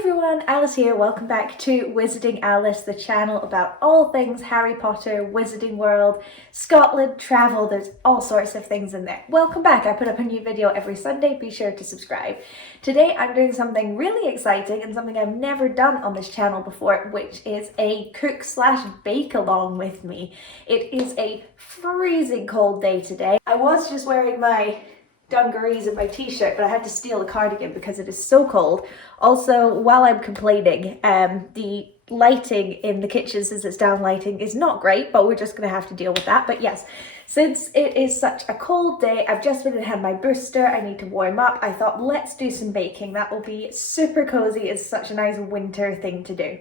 everyone, Alice here. Welcome back to Wizarding Alice, the channel about all things Harry Potter, Wizarding World, Scotland, travel. There's all sorts of things in there. Welcome back. I put up a new video every Sunday. Be sure to subscribe. Today I'm doing something really exciting and something I've never done on this channel before, which is a cook/bake along with me. It is a freezing cold day today. I was just wearing my dungarees and my t-shirt, but I had to steal a cardigan because it is so cold. Also, while I'm complaining, the lighting in the kitchen, since it's down lighting, is not great, but we're just going to have to deal with that. But yes, since it is such a cold day, I've just been and had my booster, I need to warm up. I thought, let's do some baking. That will be super cozy. It's such a nice winter thing to do.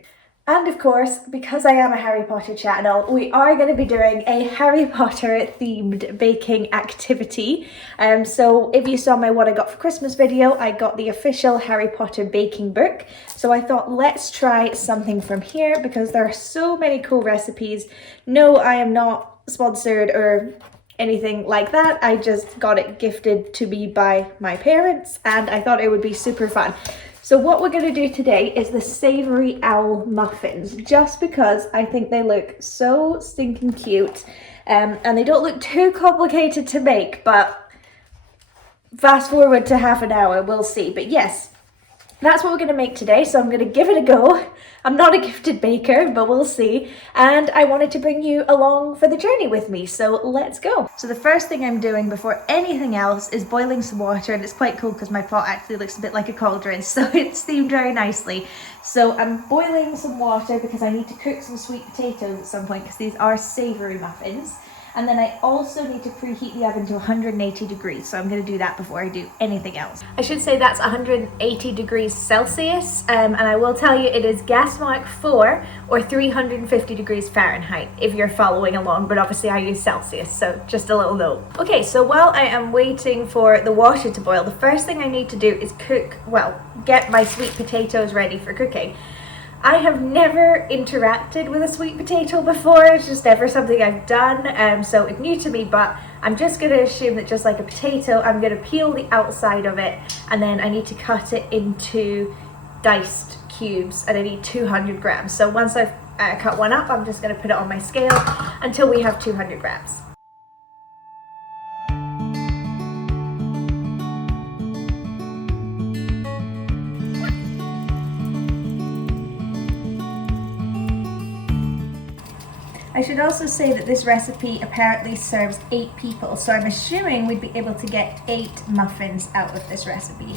And of course, because I am a Harry Potter channel, we are going to be doing a Harry Potter themed baking activity. So if you saw my What I Got for Christmas video, I got the official Harry Potter baking book. So I thought, let's try something from here because there are so many cool recipes. No, I am not sponsored or anything like that. I just got it gifted to me by my parents and I thought it would be super fun. So what we're going to do today is the Savoury Owl Muffins, just because I think they look so stinking cute, and they don't look too complicated to make, but fast forward to half an hour, we'll see. But yes, that's what we're going to make today, so I'm going to give it a go. I'm not a gifted baker, but we'll see. And I wanted to bring you along for the journey with me, so let's go. So the first thing I'm doing before anything else is boiling some water, and it's quite cool because my pot actually looks a bit like a cauldron, so it's steamed very nicely. So I'm boiling some water because I need to cook some sweet potatoes at some point because these are savoury muffins. And then I also need to preheat the oven to 180 degrees, so I'm going to do that before I do anything else. I should say that's 180 degrees Celsius, and I will tell you it is gas mark 4 or 350 degrees Fahrenheit if you're following along, but obviously I use Celsius, so just a little note. Okay, so while I am waiting for the water to boil, the first thing I need to do is get my sweet potatoes ready for cooking. I have never interacted with a sweet potato before, it's just never something I've done, so it's new to me, but I'm just going to assume that just like a potato, I'm going to peel the outside of it, and then I need to cut it into diced cubes, and I need 200 grams. So once I've cut one up, I'm just going to put it on my scale until we have 200 grams. I should also say that this recipe apparently serves 8 people, so I'm assuming we'd be able to get 8 muffins out of this recipe.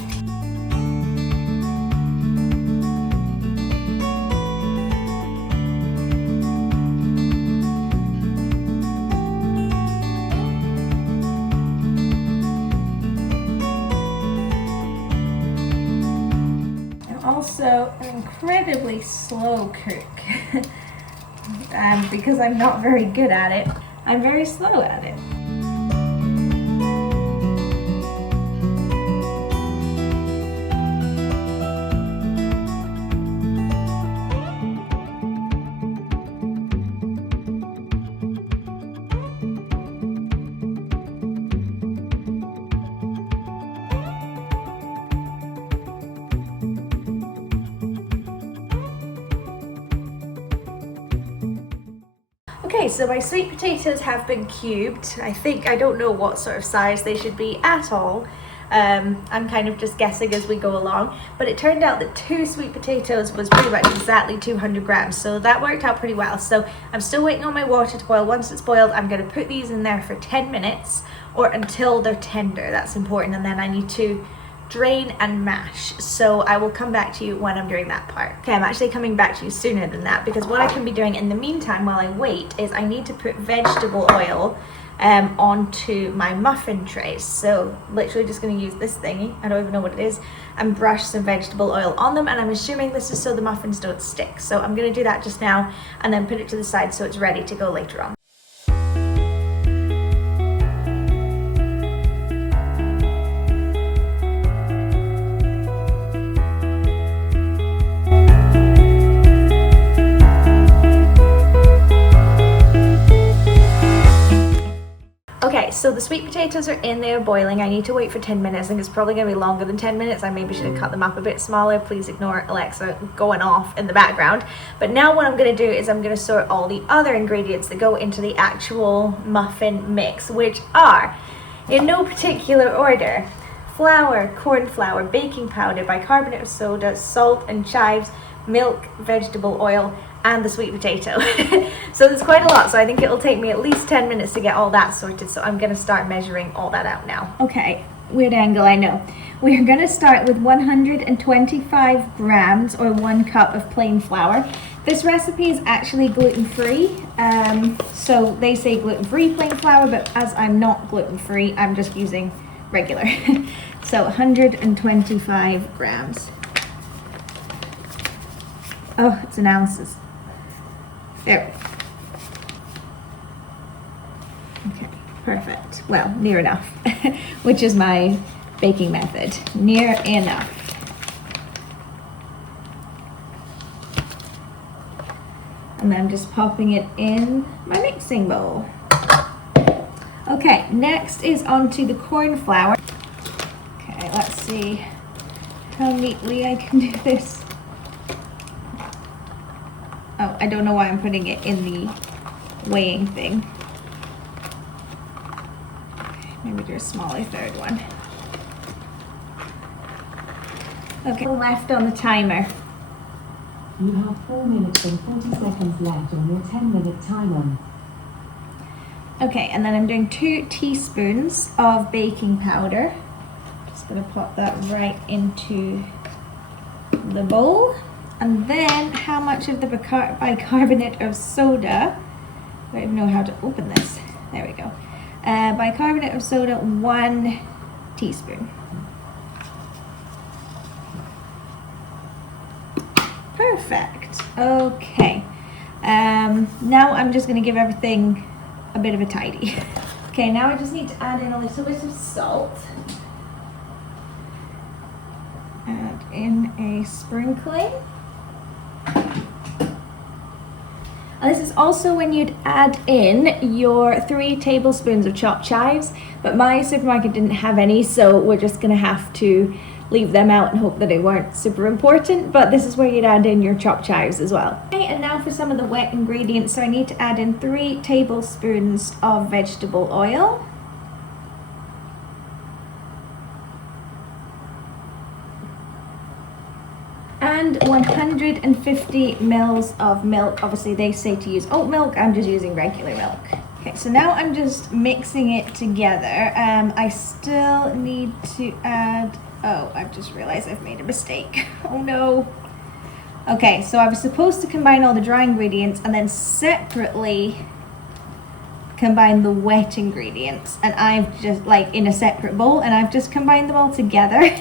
I'm also an incredibly slow cook. Because I'm not very good at it, I'm very slow at it. Okay, so my sweet potatoes have been cubed. I don't know what sort of size they should be at all. I'm kind of just guessing as we go along, but it turned out that 2 sweet potatoes was pretty much exactly 200 grams, so that worked out pretty well. So I'm still waiting on my water to boil. Once it's boiled, I'm going to put these in there for 10 minutes or until they're tender. That's important, and then I need to drain and mash, so I will come back to you when I'm doing that part. Okay, I'm actually coming back to you sooner than that because what I can be doing in the meantime while I wait is I need to put vegetable oil onto my muffin trays. So literally just going to use this thingy, I don't even know what it is, and brush some vegetable oil on them, and I'm assuming this is so the muffins don't stick. So I'm going to do that just now and then put it to the side so it's ready to go later on. Okay, so so the sweet potatoes are in there boiling. I need to wait for 10 minutes. I think it's probably going to be longer than 10 minutes. I maybe should have cut them up a bit smaller. Please ignore Alexa going off in the background. But now what I'm going to do is I'm going to sort all the other ingredients that go into the actual muffin mix, which are, in no particular order, flour, corn flour, baking powder, bicarbonate of soda, salt and chives, milk, vegetable oil, and the sweet potato. So there's quite a lot, so I think it'll take me at least 10 minutes to get all that sorted, so I'm gonna start measuring all that out now. Okay, weird angle, I know. We're gonna start with 125 grams or 1 cup of plain flour. This recipe is actually gluten-free, so they say gluten-free plain flour, but as I'm not gluten-free, I'm just using regular. So 125 grams. Oh, it's in ounces. There. Okay, perfect. Well, near enough, which is my baking method. Near enough. And I'm just popping it in my mixing bowl. Okay, next is onto the corn flour. Okay, let's see how neatly I can do this. Oh, I don't know why I'm putting it in the weighing thing. Maybe do a smaller third one. Okay, left on the timer. You have 4 minutes and 40 seconds left on your 10-minute timer. Okay, and then I'm doing 2 teaspoons of baking powder. Just gonna pop that right into the bowl. And then how much of the bicarbonate of soda, I don't even know how to open this. There we go. Bicarbonate of soda, 1 teaspoon. Perfect. Okay. Now I'm just going to give everything a bit of a tidy. Okay, now I just need to add in a little bit of salt. Add in a sprinkling. This is also when you'd add in your 3 tablespoons of chopped chives, but my supermarket didn't have any, so we're just gonna have to leave them out and hope that they weren't super important, but this is where you'd add in your chopped chives as well. Okay, and now for some of the wet ingredients. So I need to add in 3 tablespoons of vegetable oil. And 150 mils of milk. Obviously they say to use oat milk, I'm just using regular milk. Okay, so now I'm just mixing it together. I still need to add, oh, I've just realized I've made a mistake. Oh no. Okay, so I was supposed to combine all the dry ingredients and then separately combine the wet ingredients, and I've just, like, in a separate bowl, and I've just combined them all together.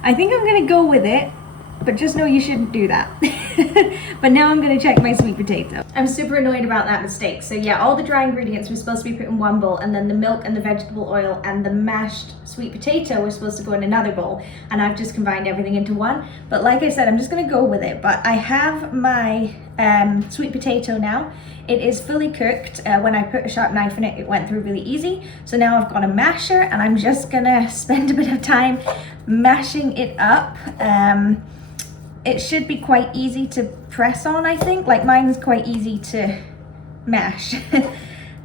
I think I'm gonna go with it, but just know you shouldn't do that. But now I'm gonna check my sweet potato. I'm super annoyed about that mistake. So yeah, all the dry ingredients were supposed to be put in one bowl, and then the milk and the vegetable oil and the mashed sweet potato were supposed to go in another bowl, and I've just combined everything into one. But like I said, I'm just gonna go with it. But I have my sweet potato now. It is fully cooked. When I put a sharp knife in it, it went through really easy. So now I've got a masher, and I'm just gonna spend a bit of time mashing it up. It should be quite easy to press on, I think. Like, mine's quite easy to mash.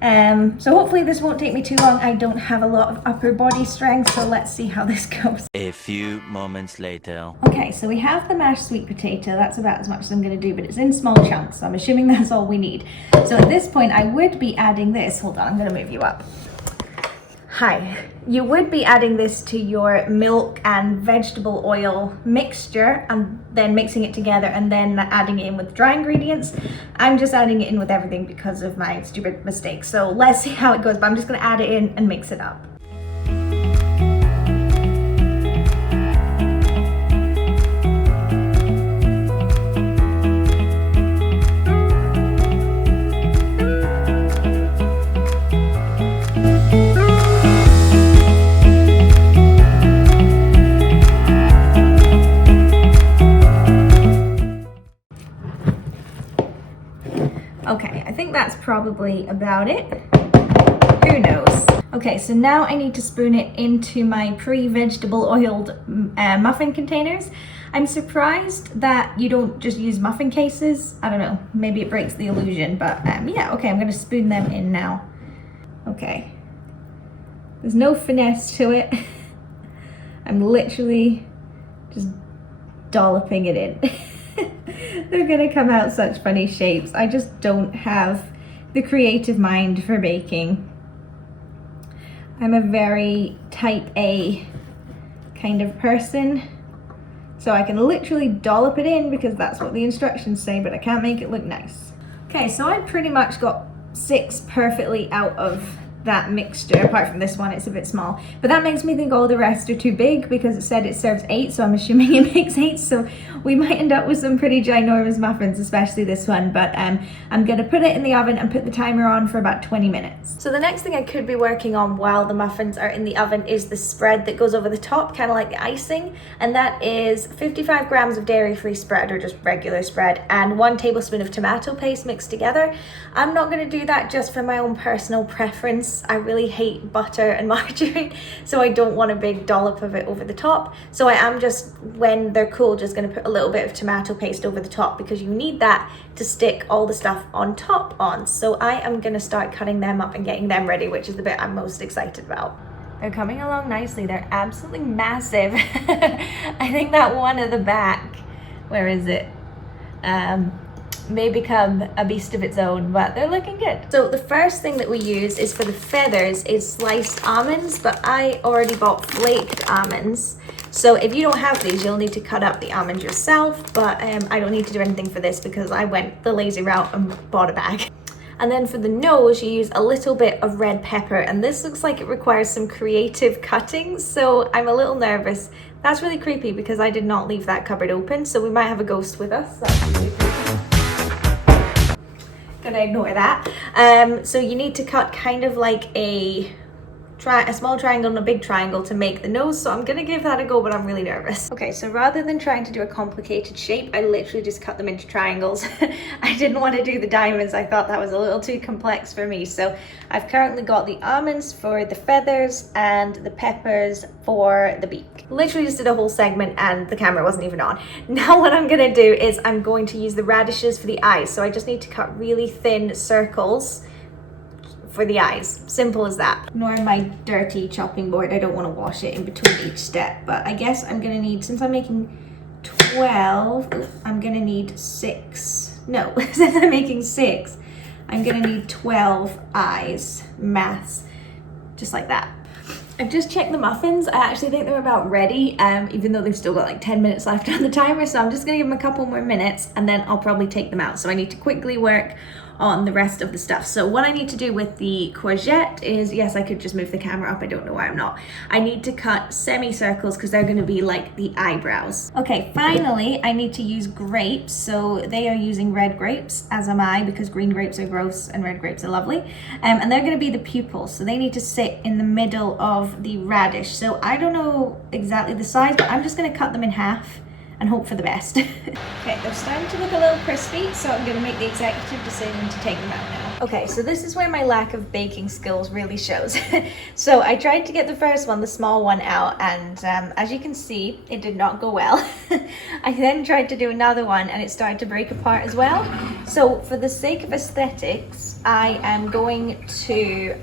So hopefully this won't take me too long. I don't have a lot of upper body strength, so let's see how this goes. A few moments later. Okay, so we have the mashed sweet potato. That's about as much as I'm going to do, but it's in small chunks, so I'm assuming that's all we need. So at this point, I would be adding this. Hold on, I'm going to move you up. Hi. You would be adding this to your milk and vegetable oil mixture and then mixing it together and then adding it in with dry ingredients. I'm just adding it in with everything because of my stupid mistake. So let's see how it goes, but I'm just going to add it in and mix it up. Okay, I think that's probably about it. Who knows? Okay, so now I need to spoon it into my pre-vegetable oiled muffin containers. I'm surprised that you don't just use muffin cases. I don't know, maybe it breaks the illusion, but yeah, okay, I'm gonna spoon them in now. Okay, there's no finesse to it. I'm literally just dolloping it in. They're gonna come out such funny shapes. I just don't have the creative mind for baking. I'm a very type A kind of person, so I can literally dollop it in because that's what the instructions say, but I can't make it look nice. Okay, so I pretty much got 6 perfectly out of that mixture, apart from this one, it's a bit small. But that makes me think all the rest are too big because it said it serves 8, so I'm assuming it makes 8, so we might end up with some pretty ginormous muffins, especially this one. But I'm gonna put it in the oven and put the timer on for about 20 minutes. So the next thing I could be working on while the muffins are in the oven is the spread that goes over the top, kind of like the icing, and that is 55 grams of dairy-free spread, or just regular spread, and 1 tablespoon of tomato paste mixed together. I'm not gonna do that just for my own personal preference. I really hate butter and margarine, so I don't want a big dollop of it over the top. So I am just, when they're cool, just going to put a little bit of tomato paste over the top because you need that to stick all the stuff on top on. So I am going to start cutting them up and getting them ready, which is the bit I'm most excited about. They're coming along nicely. They're absolutely massive. I think that one at the back, where is it? May become a beast of its own, but they're looking good. So the first thing that we use is for the feathers is sliced almonds, but I already bought flaked almonds. So if you don't have these, you'll need to cut up the almonds yourself, but I don't need to do anything for this because I went the lazy route and bought a bag. And then for the nose, you use a little bit of red pepper, and this looks like it requires some creative cutting, so I'm a little nervous. That's really creepy because I did not leave that cupboard open, so we might have a ghost with us. That's really creepy. Gonna ignore that. So you need to cut kind of like a small triangle and a big triangle to make the nose, so I'm gonna give that a go, but I'm really nervous. Okay, so rather than trying to do a complicated shape, I literally just cut them into triangles. I didn't want to do the diamonds. I thought that was a little too complex for me, so I've currently got the almonds for the feathers and the peppers for the beak. Literally just did a whole segment and the camera wasn't even on. Now what I'm gonna do is I'm going to use the radishes for the eyes, so I just need to cut really thin circles for the eyes. Simple as that. Ignore my dirty chopping board. I don't want to wash it in between each step, but I guess I'm gonna need, since I'm making 12, I'm gonna need 6. No, since I'm making 6, I'm gonna need 12 eyes. Maths. Just like that. I've just checked the muffins. I actually think they're about ready, even though they've still got like 10 minutes left on the timer, so I'm just gonna give them a couple more minutes and then I'll probably take them out. So I need to quickly work on the rest of the stuff. So what I need to do with the courgette is, yes, I could just move the camera up, I don't know why I'm not. I need to cut semicircles because they're gonna be like the eyebrows. Okay, finally, I need to use grapes. So they are using red grapes, as am I, because green grapes are gross and red grapes are lovely. And they're gonna be the pupils. So they need to sit in the middle of the radish. So I don't know exactly the size, but I'm just gonna cut them in half and hope for the best. Okay, they're starting to look a little crispy, so I'm gonna make the executive decision to take them out now. Okay, so this is where my lack of baking skills really shows. So I tried to get the first one, the small one, out, and as you can see, it did not go well. I then tried to do another one and it started to break apart as well. So for the sake of aesthetics, I am going to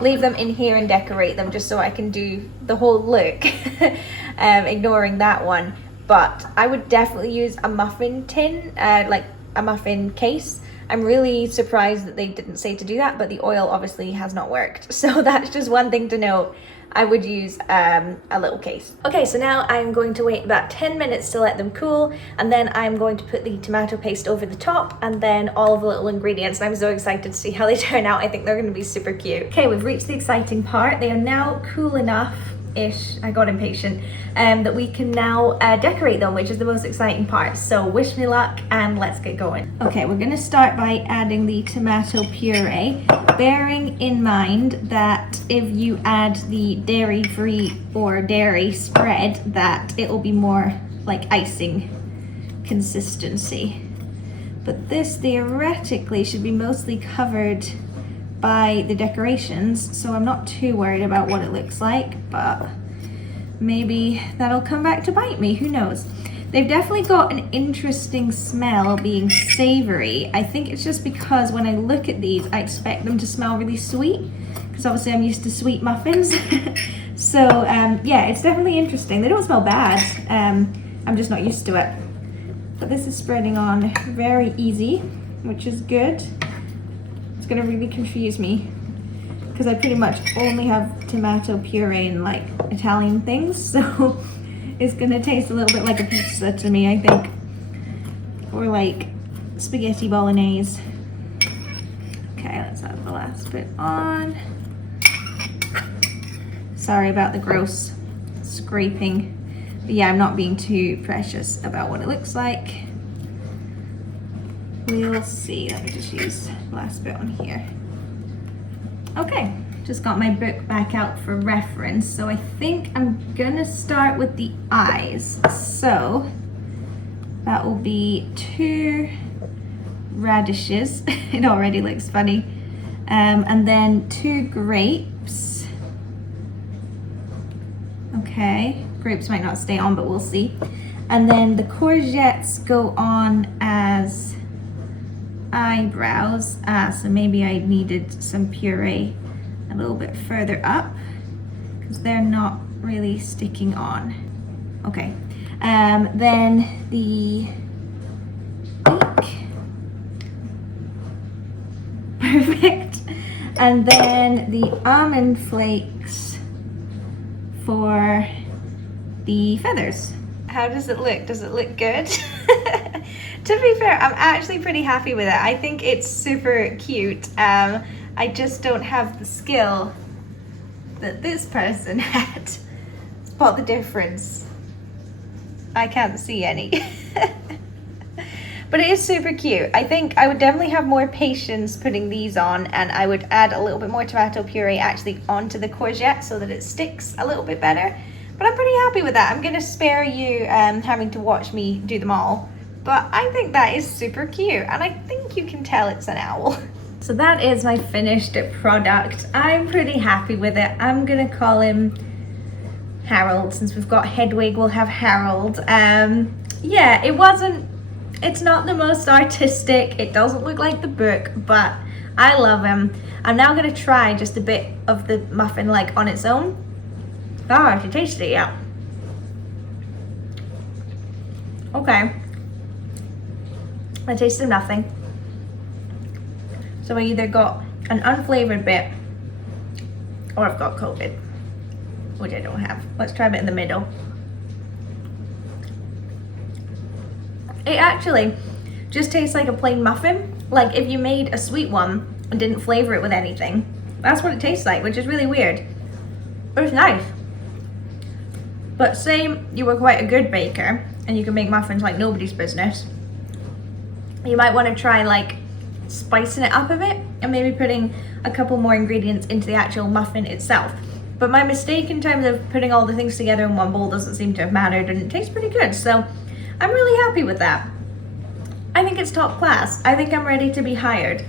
leave them in here and decorate them just so I can do the whole look, ignoring that one. But I would definitely use a muffin tin, like a muffin case. I'm really surprised that they didn't say to do that, but the oil obviously has not worked. So that's just one thing to note. I would use a little case. Okay, so now I'm going to wait about 10 minutes to let them cool, and then I'm going to put the tomato paste over the top and then all of the little ingredients, and I'm so excited to see how they turn out. I think they're gonna be super cute. Okay, we've reached the exciting part. They are now cool enough-ish, I got impatient, that we can now decorate them, which is the most exciting part. So wish me luck and let's get going. Okay, we're gonna start by adding the tomato puree, bearing in mind that if you add the dairy-free or dairy spread, that it will be more like icing consistency. But this theoretically should be mostly covered by the decorations, so I'm not too worried about what it looks like, but maybe that'll come back to bite me, who knows. They've definitely got an interesting smell, being savory. I think it's just because when I look at these, I expect them to smell really sweet, because obviously I'm used to sweet muffins. So yeah, it's definitely interesting. They don't smell bad. I'm just not used to it. But this is spreading on very easy, which is good. It's gonna really confuse me because I pretty much only have tomato puree and like Italian things, so it's gonna taste a little bit like a pizza to me, I think. Or like spaghetti bolognese. Okay, let's add the last bit on. Sorry about the gross scraping. But yeah, I'm not being too precious about what it looks like. We'll see. Let me just use the last bit on here. Okay, just got my book back out for reference. So I think I'm gonna start with the eyes. So that will be 2 radishes. It already looks funny. And then 2 grapes. Okay, grapes might not stay on, but we'll see. And then the courgettes go on as eyebrows. So maybe I needed some puree a little bit further up because they're not really sticking on. Okay, then the beak. Perfect. And then the almond flakes for the feathers. How does it look? Does it look good? To be fair, I'm actually pretty happy with it. I think it's super cute. I just don't have the skill that this person had. Spot the difference. I can't see any. But it is super cute. I think I would definitely have more patience putting these on, and I would add a little bit more tomato puree actually onto the courgette so that it sticks a little bit better. But I'm pretty happy with that. I'm gonna spare you having to watch me do them all. But I think that is super cute, and I think you can tell it's an owl. So that is my finished product. I'm pretty happy with it. I'm gonna call him Harold. Since we've got Hedwig, we'll have Harold. Yeah, it's not the most artistic. It doesn't look like the book, but I love him. I'm now gonna try just a bit of the muffin like on its own. Oh, I can taste it, yeah. Okay. I tasted nothing. So I either got an unflavored bit or I've got COVID, which I don't have. Let's try a bit in the middle. It actually just tastes like a plain muffin. Like if you made a sweet one and didn't flavor it with anything. That's what it tastes like, which is really weird. But it's nice. But say you were quite a good baker and you can make muffins like nobody's business. You might want to try like spicing it up a bit and maybe putting a couple more ingredients into the actual muffin itself. But my mistake in terms of putting all the things together in one bowl doesn't seem to have mattered, and it tastes pretty good. So I'm really happy with that. I think it's top class. I think I'm ready to be hired.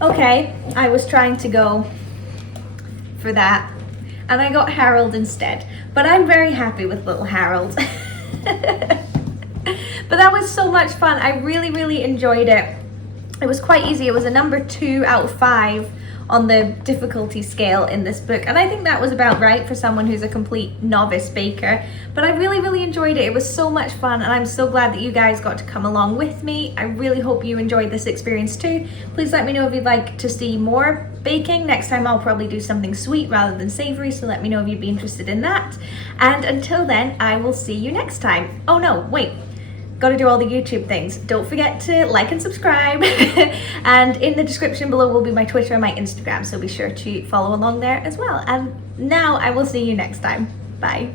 Okay, I was trying to go for that and I got Harold instead, but I'm very happy with little Harold. But that was so much fun. I really enjoyed it. It was quite easy. It was a number 2 out of 5 on the difficulty scale in this book, and I think that was about right for someone who's a complete novice baker. But I really enjoyed it. It was so much fun, and I'm so glad that you guys got to come along with me. I really hope you enjoyed this experience too. Please let me know if you'd like to see more baking. Next time I'll probably do something sweet rather than savory, so let me know if you'd be interested in that. And until then, I will see you next time. Oh no, wait. Gotta do all the YouTube things. Don't forget to like and subscribe. And in the description below will be my Twitter and my Instagram, so be sure to follow along there as well. And now I will see you next time. Bye.